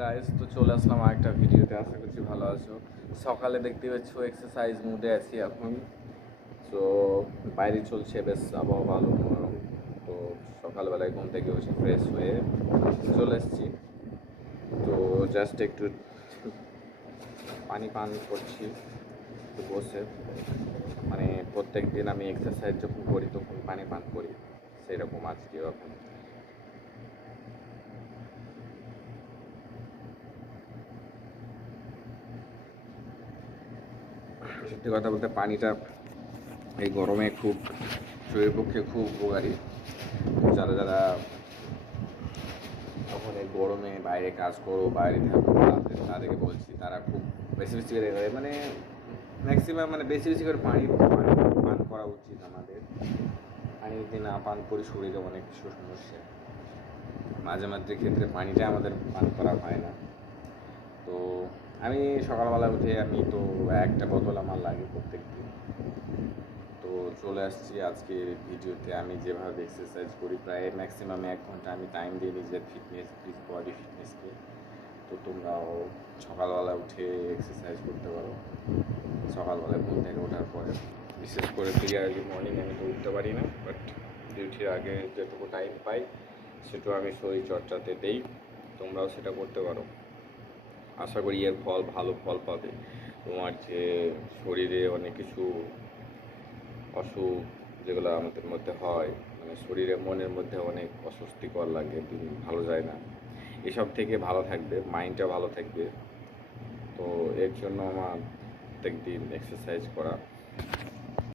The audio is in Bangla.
গাইস, তো চলে আসলাম আরেকটা ভিডিওতে। আশা করছি ভালো আছো। সকালে দেখতে পাচ্ছ এক্সারসাইজ মুডে আছি এখন। তো বাইরে চলছে, বেশ আবহাওয়া ভালো মনোরম। তো সকালবেলায় ঘুম থেকে উঠে ফ্রেশ হয়ে চলে এসেছি। তো জাস্ট একটু পানি পান করছি একটু বসে। মানে প্রত্যেক দিন আমি এক্সারসাইজ যখন করি তখন পানি পান করি, সেরকম আজকেও এখন। সত্যি কথা বলতে পানিটা এই গরমে খুব শরীরের পক্ষে খুব উপকারী। যারা যারা তখন এই গরমে বাইরে কাজ করো, বাইরে থাকো, তাদেরকে বলছি তারা খুব বেশি বেশি করে মানে ম্যাক্সিমাম মানে বেশি বেশি করে পানি পানি পান করা উচিত আমাদের। পানি যদি না পান করি শরীরে অনেক কিছু সমস্যা, মাঝে মাঝে ক্ষেত্রে পানিটা আমাদের পান করা হয় না। তো আমি সকালবেলা উঠে আমি তো একটা বোতল আমার লাগে প্রত্যেক দিন। তো চলে আসছি আজকে ভিডিওতে। আমি যেভাবে এক্সারসাইজ করি প্রায় ম্যাক্সিমাম 1 ঘন্টা আমি টাইম দিই নিজের ফিটনেস, বডি ফিটনেসকে। তো তোমরাও সকালবেলা উঠে এক্সারসাইজ করতে পারো। সকালবেলা ঘুম থেকে ওঠার পরে, বিশেষ করে ক্লিয়ারলি মর্নিং আমি তো উঠতে পারি না, বাট ডিউটির আগে যেটুকু টাইম পাই সেটুকু আমি শরীরচর্চাতে দেই। তোমরাও সেটা করতে পারো। আশা করি এর ফল ভালো ফল পাবে। তোমার যে শরীরে অনেক কিছু অসুখ যেগুলো আমাদের মধ্যে হয়, মানে শরীরে মনের মধ্যে অনেক অস্বস্তিকর লাগে, দিন ভালো যায় না, এসব থেকে ভালো থাকবে, মাইন্ডটা ভালো থাকবে। তো এর জন্য আমার প্রত্যেক দিন এক্সারসাইজ করা